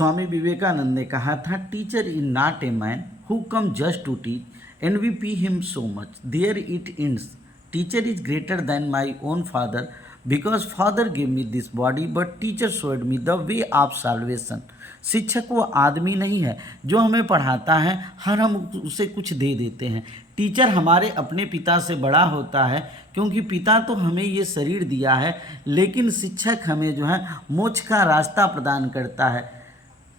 स्वामी विवेकानंद ने कहा था, teacher is not a man who come just to teach and we pay him so much, there it ends. Teacher is greater than my own father because father give me this body but teacher showed me the way of salvation. शिक्षक वो आदमी नहीं है जो हमें पढ़ाता है, हर हम उसे कुछ दे देते हैं। टीचर हमारे अपने पिता से बड़ा होता है, क्योंकि पिता तो हमें ये शरीर दिया है, लेकिन शिक्षक हमें जो है मोक्ष का रास्ता प्रदान करता है।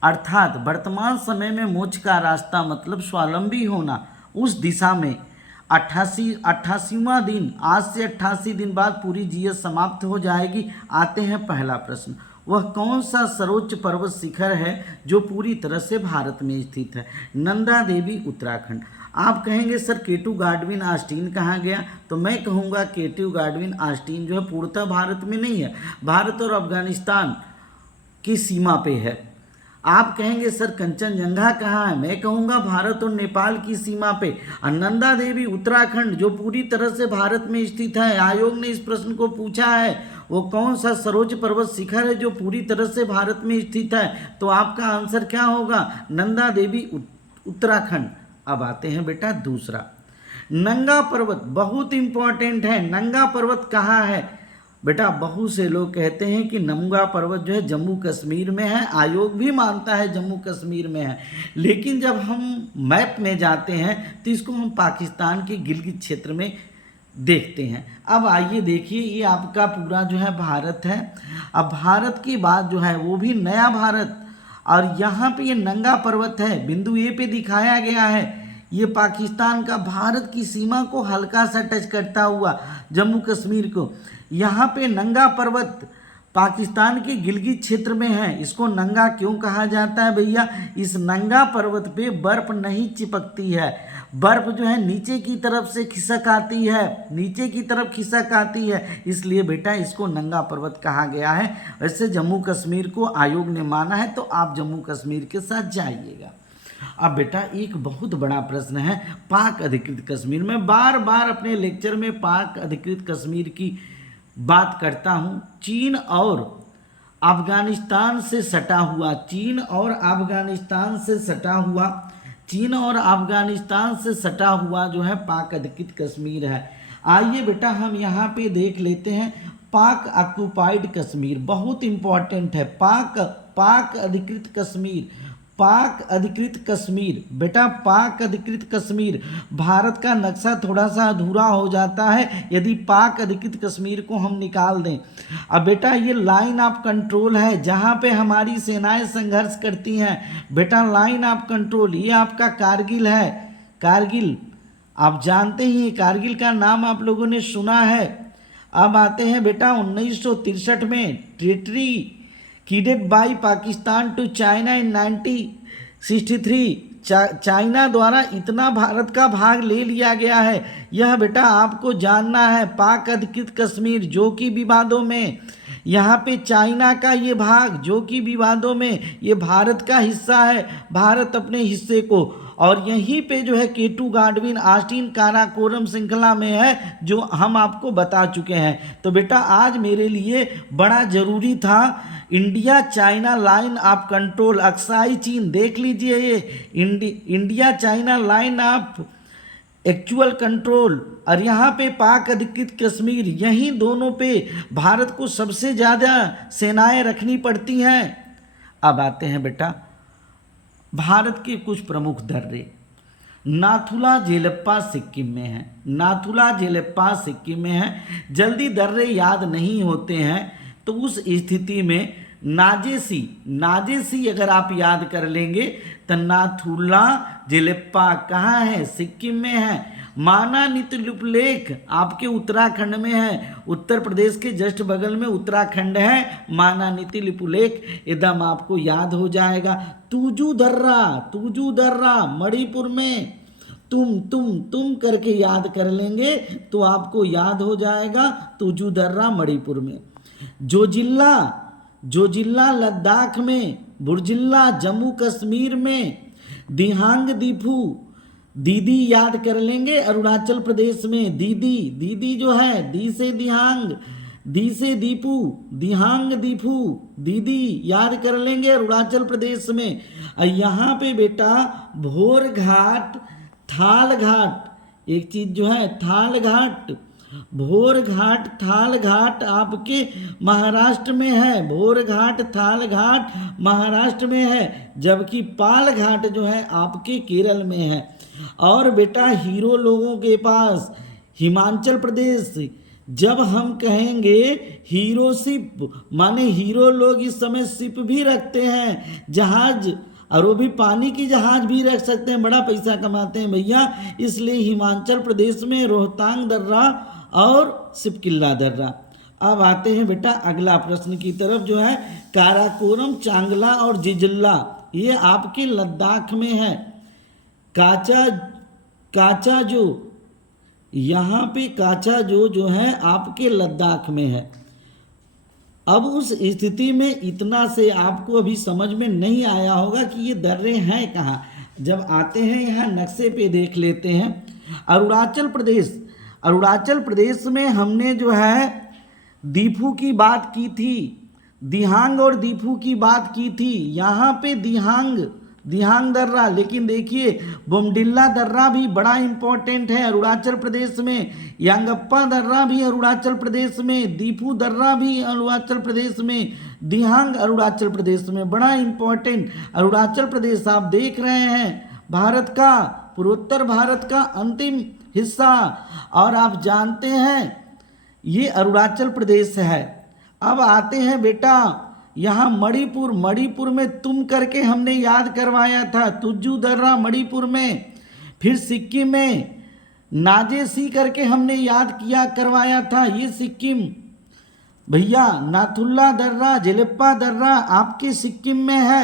अर्थात वर्तमान समय में मोक्ष का रास्ता मतलब स्वावलंबी होना। उस दिशा में 88वां दिन, आज से 88 दिन बाद पूरी जीएस समाप्त हो जाएगी। आते हैं पहला प्रश्न, वह कौन सा सर्वोच्च पर्वत शिखर है जो पूरी तरह से भारत में स्थित है? नंदा देवी, उत्तराखंड। आप कहेंगे सर केटू गाडविन ऑस्टिन कहाँ गया? तो मैं कहूँगा केटू गाडविन ऑस्टिन जो है पूर्णतः भारत में नहीं है, भारत और अफगानिस्तान की सीमा पे है। आप कहेंगे सर कंचनजंगा कहाँ है? मैं कहूँगा भारत और नेपाल की सीमा पे। नंदा देवी उत्तराखंड जो पूरी तरह से भारत में स्थित है। आयोग ने इस प्रश्न को पूछा है, वो कौन सा सर्वोच्च पर्वत शिखर है जो पूरी तरह से भारत में स्थित है? तो आपका आंसर क्या होगा? नंदा देवी उत्तराखंड। अब आते हैं बेटा दूसरा, नंगा पर्वत बहुत इंपॉर्टेंट है। नंगा पर्वत कहाँ है बेटा? बहुत से लोग कहते हैं कि नंगा पर्वत जो है जम्मू कश्मीर में है, आयोग भी मानता है जम्मू कश्मीर में है, लेकिन जब हम मैप में जाते हैं तो इसको हम पाकिस्तान के गिलगित क्षेत्र में देखते हैं। अब आइए देखिए, ये आपका पूरा जो है भारत है। अब भारत की बात जो है वो भी नया भारत, और यहाँ पे ये नंगा पर्वत है, बिंदु ए पे दिखाया गया है। ये पाकिस्तान का भारत की सीमा को हल्का सा टच करता हुआ जम्मू कश्मीर को। यहाँ पे नंगा पर्वत पाकिस्तान के गिलगित क्षेत्र में है। इसको नंगा क्यों कहा जाता है भैया? इस नंगा पर्वत पे बर्फ नहीं चिपकती है, बर्फ जो है नीचे की तरफ से खिसक आती है, नीचे की तरफ खिसक आती है, इसलिए बेटा इसको नंगा पर्वत कहा गया है। वैसे जम्मू कश्मीर को आयोग ने माना है, तो आप जम्मू कश्मीर के साथ जाइएगा। अब बेटा एक बहुत बड़ा प्रश्न है, पाक अधिकृत कश्मीर। मैं बार बार अपने लेक्चर में पाक अधिकृत कश्मीर की बात करता हूँ। चीन और अफगानिस्तान से सटा हुआ, चीन और अफगानिस्तान से सटा हुआ, चीन और अफगानिस्तान से सटा हुआ जो है पाक अधिकृत कश्मीर है। आइए बेटा हम यहाँ पे देख लेते हैं पाक ऑक्युपाइड कश्मीर, बहुत इंपॉर्टेंट है। पाक अधिकृत कश्मीर, पाक अधिकृत कश्मीर बेटा, पाक अधिकृत कश्मीर। भारत का नक्शा थोड़ा सा अधूरा हो जाता है यदि पाक अधिकृत कश्मीर को हम निकाल दें। अब बेटा ये लाइन ऑफ कंट्रोल है जहाँ पे हमारी सेनाएं संघर्ष करती हैं। बेटा लाइन ऑफ कंट्रोल ये आपका कारगिल है। कारगिल आप जानते ही, कारगिल का नाम आप लोगों ने सुना है। अब आते हैं बेटा 1963 में territory ceded by Pakistan to China in 1963। China द्वारा इतना भारत का भाग ले लिया गया है, यह बेटा आपको जानना है। पाक अधिकृत कश्मीर जो कि विवादों में, यहाँ पे चाइना का ये भाग जो कि विवादों में, ये भारत का हिस्सा है। भारत अपने हिस्से को, और यहीं पे जो है केटू गाडविन ऑस्टिन काराकोरम श्रृंखला में है जो हम आपको बता चुके हैं। तो बेटा आज मेरे लिए बड़ा ज़रूरी था India China line of control, Aksai चीन देख लीजिए, ये India China line of actual control, और यहाँ पे पाक अधिकृत कश्मीर, यहीं दोनों पे भारत को सबसे ज़्यादा सेनाएं रखनी पड़ती हैं। अब आते हैं बेटा भारत के कुछ प्रमुख दर्रे। नाथुला जेलेप्पा सिक्किम में है, नाथुला जेलेप्पा सिक्किम में है। जल्दी दर्रे याद नहीं होते हैं तो उस स्थिति में नाजेसी, नाजेसी अगर आप याद कर लेंगे तो नाथुला जेलेप्पा कहाँ है? सिक्किम में है। माना नीतिलिपुलेख आपके उत्तराखंड में है, उत्तर प्रदेश के जस्ट बगल में उत्तराखंड है। माना नीतिलिपुलेख एकदम आपको याद हो जाएगा। तुजू दर्रा मणिपुर में, तुम करके याद कर लेंगे तो आपको याद हो जाएगा तुजू दर्रा मणिपुर में। जोजिल्ला लद्दाख में, बुर्जिल्ला जम्मू कश्मीर में, दिहांग दीफू, दीदी याद कर लेंगे अरुणाचल प्रदेश में। दीदी जो है दी से दिहांग, दी से दीपू, दिहांग दीपू, दीदी याद कर लेंगे अरुणाचल प्रदेश में। और यहाँ पे बेटा भोर घाट, थाल घाट, एक चीज जो है थाल घाट, भोर घाट, थाल घाट आपके महाराष्ट्र में है, भोर घाट, थाल घाट महाराष्ट्र में है, जबकि पाल घाट जो है आपके केरल में है। और बेटा हीरो लोगों के पास हिमाचल प्रदेश, जब हम कहेंगे हीरो शिप माने हीरो लोग इस समय शिप भी रखते हैं, जहाज, और वो भी पानी की जहाज भी रख सकते हैं, बड़ा पैसा कमाते हैं भैया। इसलिए हिमाचल प्रदेश में रोहतांग दर्रा और सिपकिल्ला दर्रा। अब आते हैं बेटा अगला प्रश्न की तरफ जो है काराकोरम, चांगला और जिजल्ला, ये आपके लद्दाख में है। काचा जो यहाँ पे काचा जो है आपके लद्दाख में है। अब उस स्थिति में इतना से आपको अभी समझ में नहीं आया होगा कि ये दर्रे हैं कहाँ। जब आते हैं यहाँ नक्शे पे देख लेते हैं। अरुणाचल प्रदेश, अरुणाचल प्रदेश में हमने जो है दीफू की बात की थी, दिहांग और दीफू की बात की थी। यहाँ पे दिहांग दर्रा, लेकिन देखिए बोमडिल्ला दर्रा भी बड़ा इंपॉर्टेंट है अरुणाचल प्रदेश में, यांगप्पा दर्रा भी अरुणाचल प्रदेश में, दीफू दर्रा भी अरुणाचल प्रदेश में, दिहांग अरुणाचल प्रदेश में, बड़ा इंपॉर्टेंट। अरुणाचल प्रदेश आप देख रहे हैं भारत का, पूर्वोत्तर भारत का अंतिम हिस्सा, और आप जानते हैं ये अरुणाचल प्रदेश है। अब आते हैं बेटा यहाँ मणिपुर में तुम करके हमने याद करवाया था, तुज्जू दर्रा मणिपुर में। फिर सिक्किम में नाजेसी करके हमने याद किया करवाया था, ये सिक्किम भैया। नाथुल्ला दर्रा, जेलेप्पा दर्रा आपके सिक्किम में है,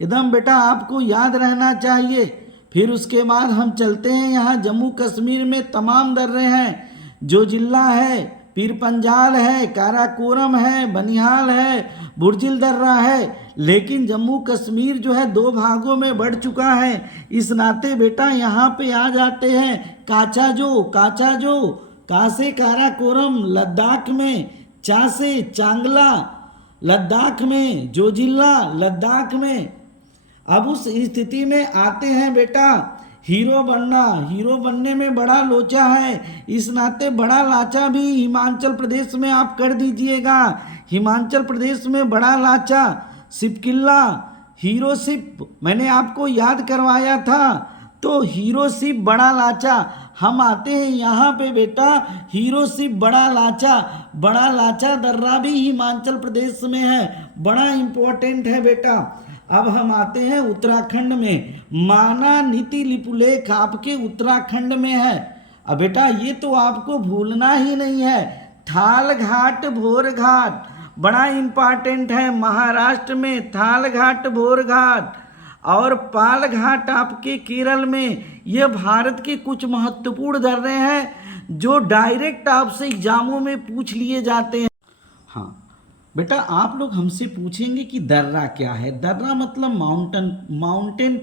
एकदम बेटा आपको याद रहना चाहिए। फिर उसके बाद हम चलते हैं यहाँ जम्मू कश्मीर में तमाम दर्रे हैं, जो जिला है, पीर पंजाल है, काराकोरम है, बनिहाल है, बुर्जिल दर्रा है। लेकिन जम्मू कश्मीर जो है दो भागों में बढ़ चुका है, इस नाते बेटा यहाँ पे आ जाते हैं काचाजो, का से काराकोरम लद्दाख में, चा से चांगला लद्दाख में, जोजिल्ला लद्दाख में। अब उस स्थिति में आते हैं बेटा हीरो बनने में बड़ा लोचा है, इस नाते बड़ा लाचा भी हिमाचल प्रदेश में आप कर दीजिएगा। हिमाचल प्रदेश में बड़ा लाचा, सिपकिल्ला, हीरो शिप मैंने आपको याद करवाया था, तो हीरो शिप बड़ा लाचा। हम आते हैं यहाँ पे बेटा हीरो शिप बड़ा लाचा दर्रा भी हिमाचल प्रदेश में है, बड़ा इंपॉर्टेंट है बेटा। अब हम आते हैं उत्तराखंड में, माना नीति लिपुलेख आपके उत्तराखंड में है। अब बेटा ये तो आपको भूलना ही नहीं है, थाल घाट, भोर घाट बड़ा इंपॉर्टेंट है महाराष्ट्र में, थाल घाट, भोर घाट और पाल घाट आपके केरल में। ये भारत के कुछ महत्वपूर्ण दर्रे हैं जो डायरेक्ट आपसे एग्जामों में पूछ लिए जाते हैं। हाँ बेटा आप लोग हमसे पूछेंगे कि दर्रा क्या है। दर्रा मतलब माउंटेन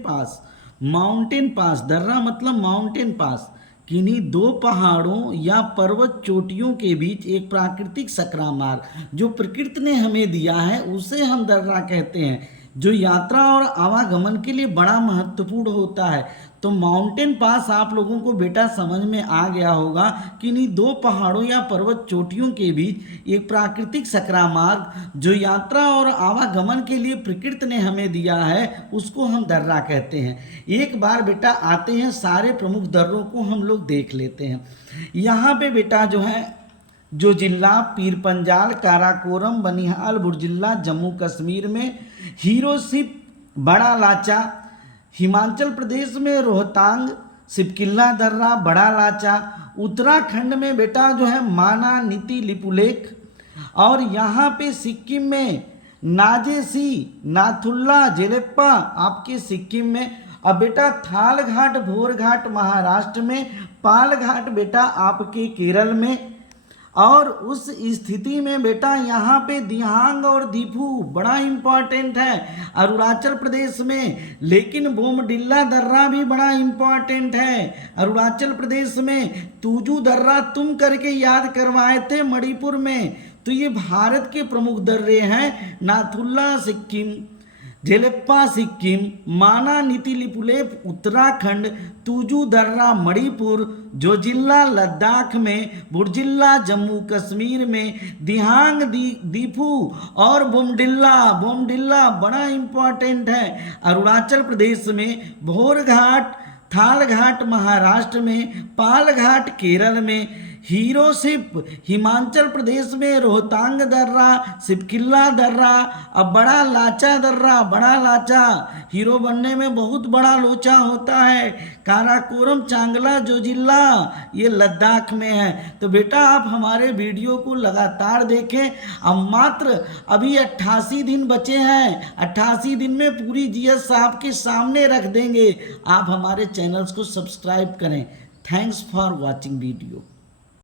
पास, दर्रा मतलब माउंटेन पास, किन्हीं दो पहाड़ों या पर्वत चोटियों के बीच एक प्राकृतिक सकरा मार्ग जो प्रकृति ने हमें दिया है उसे हम दर्रा कहते हैं, जो यात्रा और आवागमन के लिए बड़ा महत्वपूर्ण होता है। तो माउंटेन पास आप लोगों को बेटा समझ में आ गया होगा कि इन्हीं दो पहाड़ों या पर्वत चोटियों के बीच एक प्राकृतिक सकरा मार्ग जो यात्रा और आवागमन के लिए प्रकृति ने हमें दिया है उसको हम दर्रा कहते हैं। एक बार बेटा आते हैं सारे प्रमुख दर्रों को हम लोग देख लेते हैं। यहाँ पे बेटा जो है जो जिला पीर पंजाल, काराकोरम, बनिहाल, बुर्जिल्ला जम्मू कश्मीर में, हीरो शिप बड़ा लाचा हिमाचल प्रदेश में, रोहतांग, सिपकिल्ला दर्रा, बड़ा लाचा, उत्तराखंड में बेटा जो है माना नीति लिपुलेख, और यहाँ पे सिक्किम में नाजेसी, नाथुल्ला, जेलेप्पा आपके सिक्किम में। अब बेटा थाल घाट, भोर घाट महाराष्ट्र में, पाल घाट बेटा आपके केरल में। और उस स्थिति में बेटा यहाँ पे दिहांग और दीफू बड़ा इंपॉर्टेंट है अरुणाचल प्रदेश में, लेकिन बोमडिल्ला दर्रा भी बड़ा इंपॉर्टेंट है अरुणाचल प्रदेश में। तुजू दर्रा तुम करके याद करवाए थे मणिपुर में, तो ये भारत के प्रमुख दर्रे हैं नाथुला सिक्किम, जेलेप्पा सिक्किम, माना नीतिलिपुलेप उत्तराखंड, तुजू दर्रा मणिपुर, जोजिल्ला लद्दाख में, बुर्जिल्ला जम्मू कश्मीर में, दिहांग दीफू और बोमडिल्ला बड़ा इंपॉर्टेंट है अरुणाचल प्रदेश में, भोरघाट थालघाट महाराष्ट्र में, पालघाट केरल में, हीरो सिप हिमाचल प्रदेश में, रोहतांग दर्रा, सिपकिल्ला दर्रा, अब बड़ा लाचा हीरो बनने में बहुत बड़ा लोचा होता है, काराकोरम चांगला जोजिल्ला ये लद्दाख में है। तो बेटा आप हमारे वीडियो को लगातार देखें। अब मात्र अभी 88 दिन बचे हैं, 88 दिन में पूरी जीएस आपके सामने रख देंगे। आप हमारे चैनल्स को सब्सक्राइब करें। Thanks for watching video.